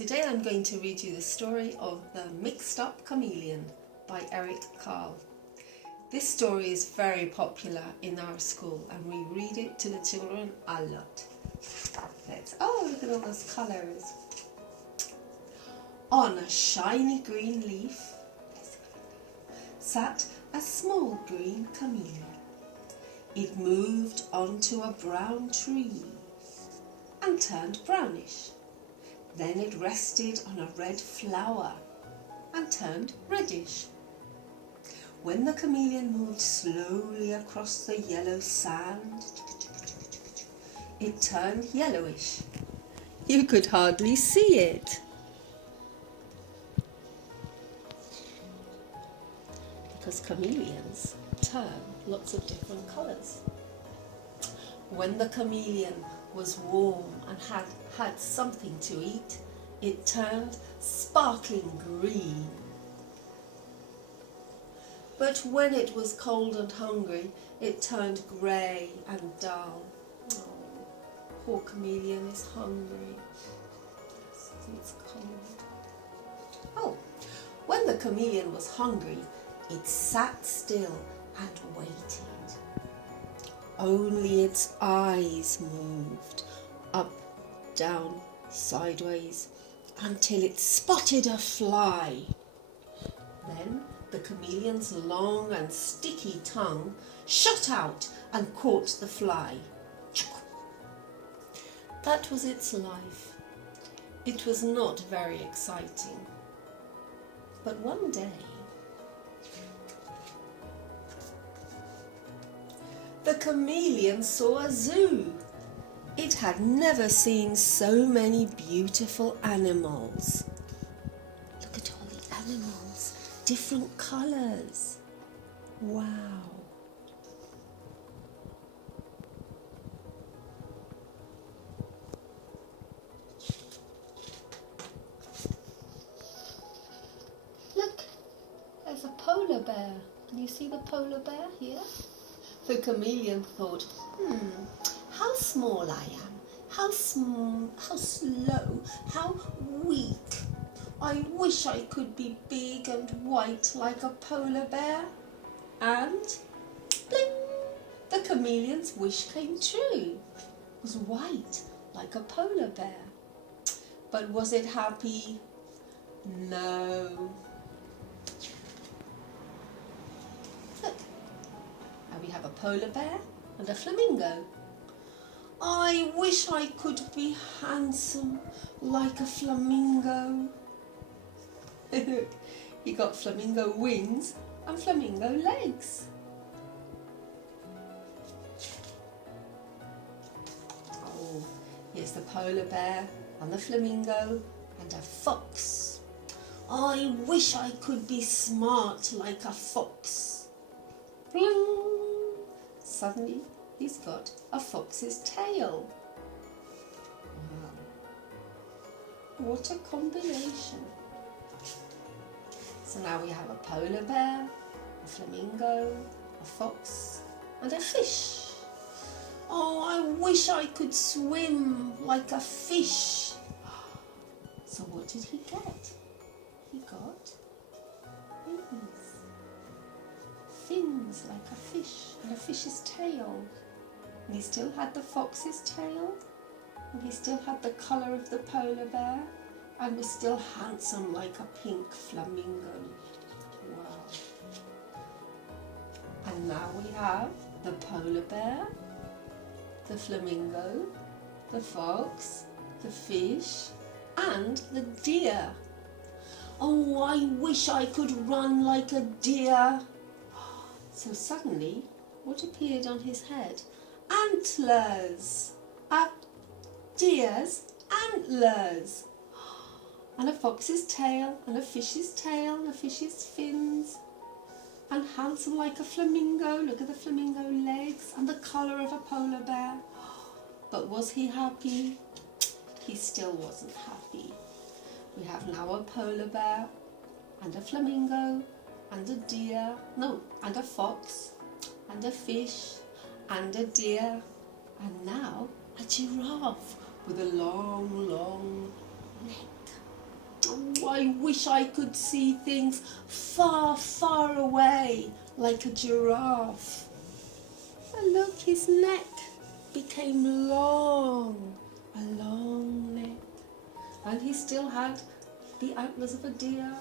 Today I'm going to read you the story of The Mixed Up Chameleon by Eric Carle. This story is very popular in our school and we read it to the children a lot. Look at all those colours. On a shiny green leaf sat a small green chameleon. It moved onto a brown tree and turned brownish. Then it rested on a red flower and turned reddish. When the chameleon moved slowly across the yellow sand, it turned yellowish. You could hardly see it. Because chameleons turn lots of different colours. When the chameleon was warm and had something to eat, it turned sparkling green. But when it was cold and hungry, it turned grey and dull. Oh, poor chameleon is hungry. It's cold. When the chameleon was hungry, it sat still and waited. Only its eyes moved, up, down, sideways, until it spotted a fly. Then the chameleon's long and sticky tongue shot out and caught the fly. That was its life. It was not very exciting. But one day, the chameleon saw a zoo. It had never seen so many beautiful animals. Look at all the animals, different colours. Wow. Look, there's a polar bear. Can you see the polar bear here? The chameleon thought, how small I am, how slow, how weak. I wish I could be big and white like a polar bear. And, bling, the chameleon's wish came true. It was white like a polar bear. But was it happy? No. We have a polar bear and a flamingo. I wish I could be handsome like a flamingo. He got flamingo wings and flamingo legs. Here's the polar bear and the flamingo and a fox. I wish I could be smart like a fox. Bling! Suddenly, he's got a fox's tail. Wow. What a combination. So now we have a polar bear, a flamingo, a fox, and a fish. Oh, I wish I could swim like a fish. So what did he get? He got fins like a fish and a fish's tail. And he still had the fox's tail, and he still had the colour of the polar bear, and was still handsome like a pink flamingo. Wow. And now we have the polar bear, the flamingo, the fox, the fish, and the deer. Oh, I wish I could run like a deer. So suddenly, what appeared on his head? Antlers! A deer's antlers! And a fox's tail, and a fish's tail, and a fish's fins. And handsome like a flamingo. Look at the flamingo legs, and the colour of a polar bear. But was he happy? He still wasn't happy. We have now a polar bear, and a flamingo, and a deer, and a fox, and a fish, and a deer, and now a giraffe with a long, long neck. Oh, I wish I could see things far, far away, like a giraffe. And look, his neck became long, a long neck. And he still had the antlers of a deer,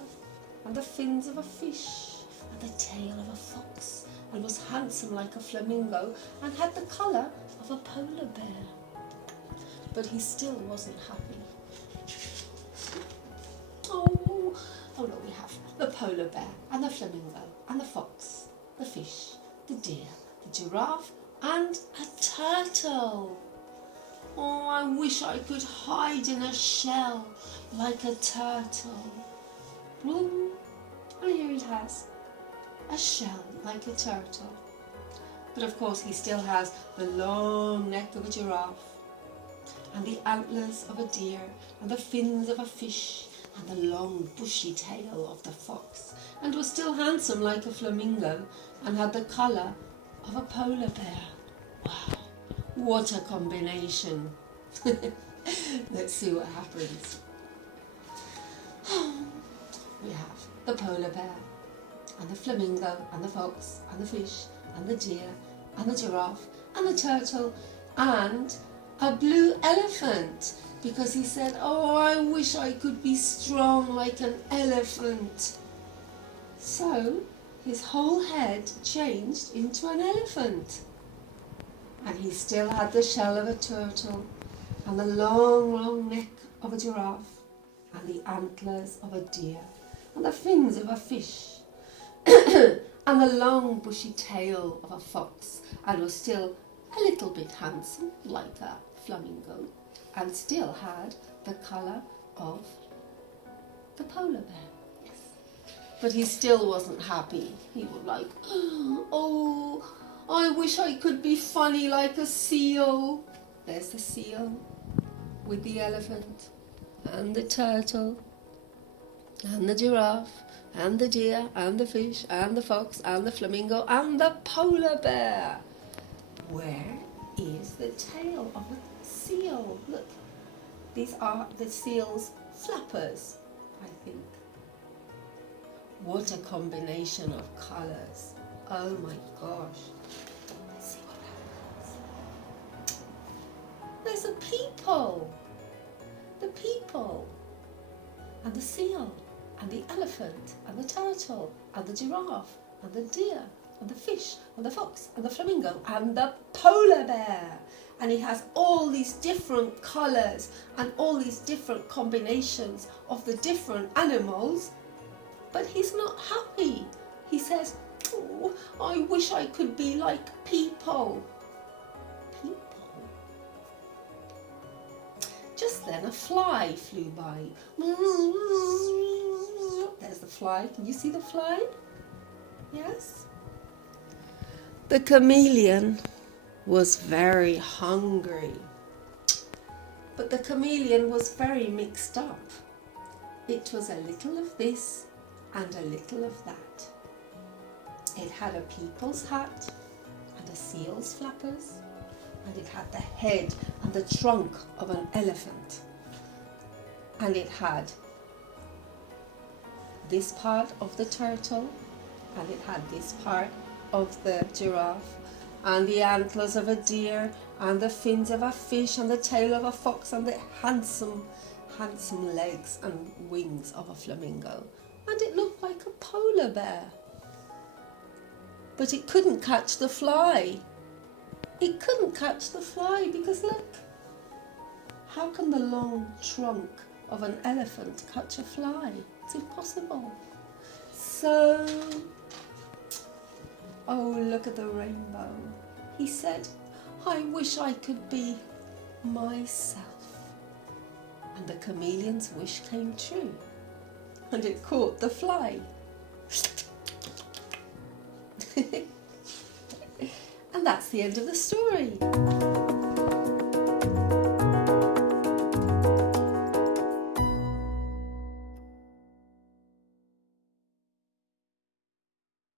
and the fins of a fish, and the tail of a fox, and was handsome like a flamingo, and had the colour of a polar bear. But he still wasn't happy. Oh no, we have the polar bear, and the flamingo, and the fox, the fish, the deer, the giraffe, and a turtle. Oh, I wish I could hide in a shell like a turtle. Boom. And here he has a shell like a turtle. But of course he still has the long neck of a giraffe, and the antlers of a deer, and the fins of a fish, and the long bushy tail of the fox, and was still handsome like a flamingo, and had the colour of a polar bear. Wow, what a combination. Let's see what happens. We have the polar bear, and the flamingo, and the fox, and the fish, and the deer, and the giraffe, and the turtle, and a blue elephant, because he said, oh, I wish I could be strong like an elephant. So his whole head changed into an elephant. And he still had the shell of a turtle, and the long, long neck of a giraffe, and the antlers of a deer, and the fins of a fish, and the long bushy tail of a fox, and was still a little bit handsome like a flamingo, and still had the colour of the polar bear. Yes. But he still wasn't happy. He was like, oh, I wish I could be funny like a seal. There's the seal with the elephant, and the turtle, and the giraffe, and the deer, and the fish, and the fox, and the flamingo, and the polar bear. Where is the tail of a seal? Look, these are the seal's flappers, I think. What a combination of colours. Oh my gosh. Let's see what happens. There's a people. The people, and the seal, and the elephant, and the turtle, and the giraffe, and the deer, and the fish, and the fox, and the flamingo, and the polar bear. And he has all these different colours and all these different combinations of the different animals, but he's not happy. He says, oh, I wish I could be like people. People? Just then a fly flew by. There's the fly. Can you see the fly? Yes? The chameleon was very hungry. But the chameleon was very mixed up. It was a little of this and a little of that. It had a people's hat and a seal's flappers, and it had the head and the trunk of an elephant. And it had this part of the turtle, and it had this part of the giraffe, and the antlers of a deer, and the fins of a fish, and the tail of a fox, and the handsome legs and wings of a flamingo. And it looked like a polar bear. But it couldn't catch the fly. It couldn't catch the fly because look, how can the long trunk of an elephant catch a fly? It's impossible. So, oh, look at the rainbow. He said, I wish I could be myself. And the chameleon's wish came true. And it caught the fly. And that's the end of the story.